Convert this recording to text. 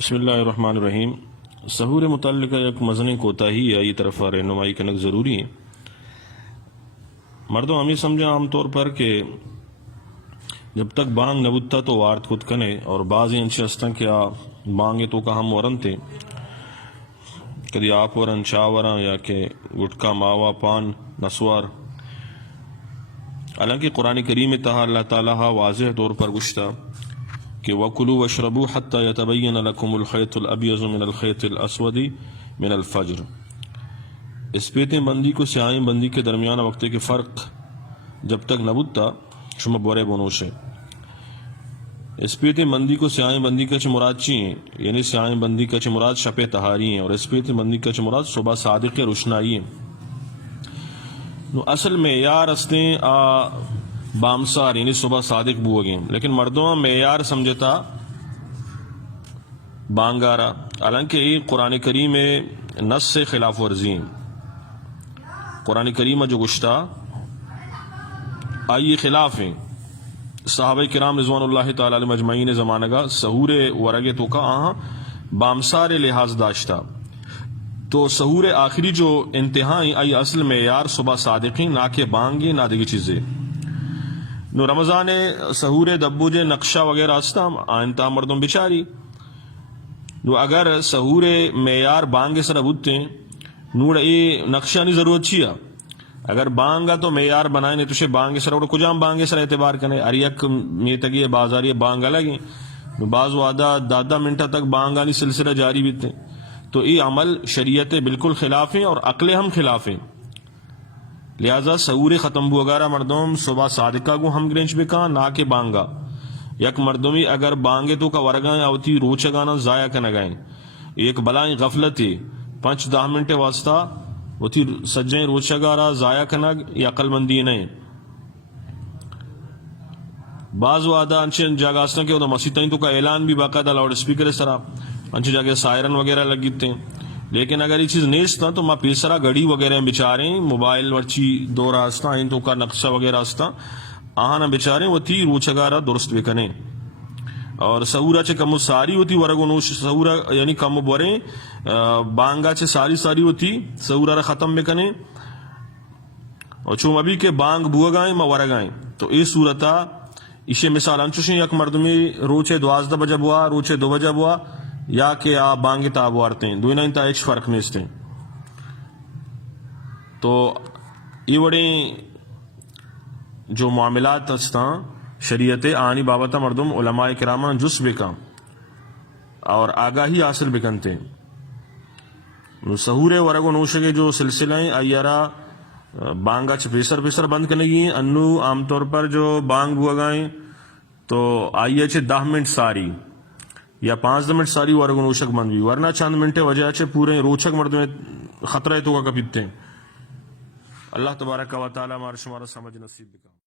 بسم اللہ الرحمن الرحیم. سحور متعلقہ یک مزنی کوتاہی ہے یہ طرف رہنمائی کرنا ضروری ہے. مردوں ہمیں سمجھا عام طور پر کہ جب تک بانگ نبتا تو وارت خود کنے اور بعضی انچے ہستن کیا بانگے تو کا ہم ورن تھے کدی آپ ورن چاورن یا کہ گٹکا ماوا پان نسوار. حالانکہ قرآن کریم تہا اللہ تعالیٰ واضح طور پر گشتہ کہ وَكُلُوا وَاشْرَبُوا حَتَّى يَتَبَيَّنَ لَكُمُ الْخَيْطُ الْأَبْيَضُ مِنَ الْخَيْطِ الْأَسْوَدِ مِنَ الْفَجْرِ. اسپیتیں بندی کو سیاہیں بندی کے درمیان وقت کے فرق جب تک نبتا شما بورے بنوشے. اسپیتیں بندی کو سیاہیں بندی کا چھ مراد چی ہیں، یعنی سیاہیں بندی کا چھ مراد شپ تہاری ہیں اور اسپیتیں بندی کا چھ مراد صبح صادق روشنائی ہیں. نو اصل معیار استیں بامسار یعنی صبح صادق بو گئے، لیکن مردوں معیار سمجھتا بانگارا. حالانکہ یہ قرآن کریم نص سے خلاف ورزی ہیں. قرآن کریم جو گشتا آئیے خلاف ہیں. صحابہ کرام رضوان اللہ تعالی علیہ مجمعین زمانہ کا سحور ورگے تو کا آہاں بامسار لحاظ داشتا. تو سحور آخری جو انتہائی آئی اصل معیار صبح صادقی نہ کہ بانگے نہ دیگی چیزیں. نو رمضان سحور دبوجے نقشہ وغیرہ استا آئنتا مردوں بچاری. نو اگر سحور معیار بانگ سر بوتے نوڑ اے نقشہ نہیں ضرورت چیا. اگر بانگا تو معیار بنائیں تو بانگ سر اور کجام بانگ سر اعتبار کرنے اریک میں تگی بازاری بانگا لگیں بعض وعدہ دادا منٹا تک بانگانی سلسلہ جاری بیتے. تو یہ عمل شریعت بالکل خلاف ہیں اور عقل ہم خلاف ہیں. لہذا سحور ختم بو اگارہ مردم صبح صادقہ کو ہم گرنچ بکا نہ کہ بانگا. یک مردمی اگر بانگے تو کا ورگائیں اوتی روچ گانا ضائع کا نگائیں ایک بلائیں غفلت ہے 5-10 منٹ واسطہ اوتی سجائیں روچ گارا ضائع کا نگ یا عقل مندی نہیں. بعض وعدہ انچے جاگاستان کے مسیطیں تو کا اعلان بھی باقاعدہ لاؤڈ اسپیکر سرا انچے جاگے سائرن وغیرہ لگیتے ہیں. لیکن اگر یہ چیز نیست تو ماں پیسرا گھڑی وغیرہ بیچاریں موبائل ورچی دور آستا ان تو کا نقشہ وغیرہ آستا آہانا بیچاریں وہ تی روچگارہ درست بکنے. اور سحورہ چے کم ساری ہوتی ورگونوش سحورہ یعنی کم بوریں بانگا چے ساری ہوتی سحورہ ختم بکنے اور چون ابھی کے بانگ بوگائیں ما ورگائیں. تو یہ صورتہ اسے مثال انچوشیں یک مردمی روچے 12 بجہ بوا روچے 2 بجہ بوا یا کہ آپ بانگی تاب وارتے ہیں دوئی نائن تا ایک فرق نیستے ہیں. تو یہ بڑے جو معاملات ہستا شریعت آنی بابتا مردم علماء کرامہ جس بکا اور آگاہی حاصل بکنتے. سحور ورگو نوشے کے جو سلسلہ ہیں ایارا بانگا پیسر بند کرنے گی انو عام طور پر جو بانگ بوگائیں تو آئیے 10 منٹ ساری یا 5 منٹ ساری ورگو نوشک بند بھی ورنہ چند منٹے وجہ چے پورے روچک مردوں خطرہ تو کا کپیتے ہیں. اللہ تبارک و تعالی ہمارا شمارا سمجھ نصیب بکا.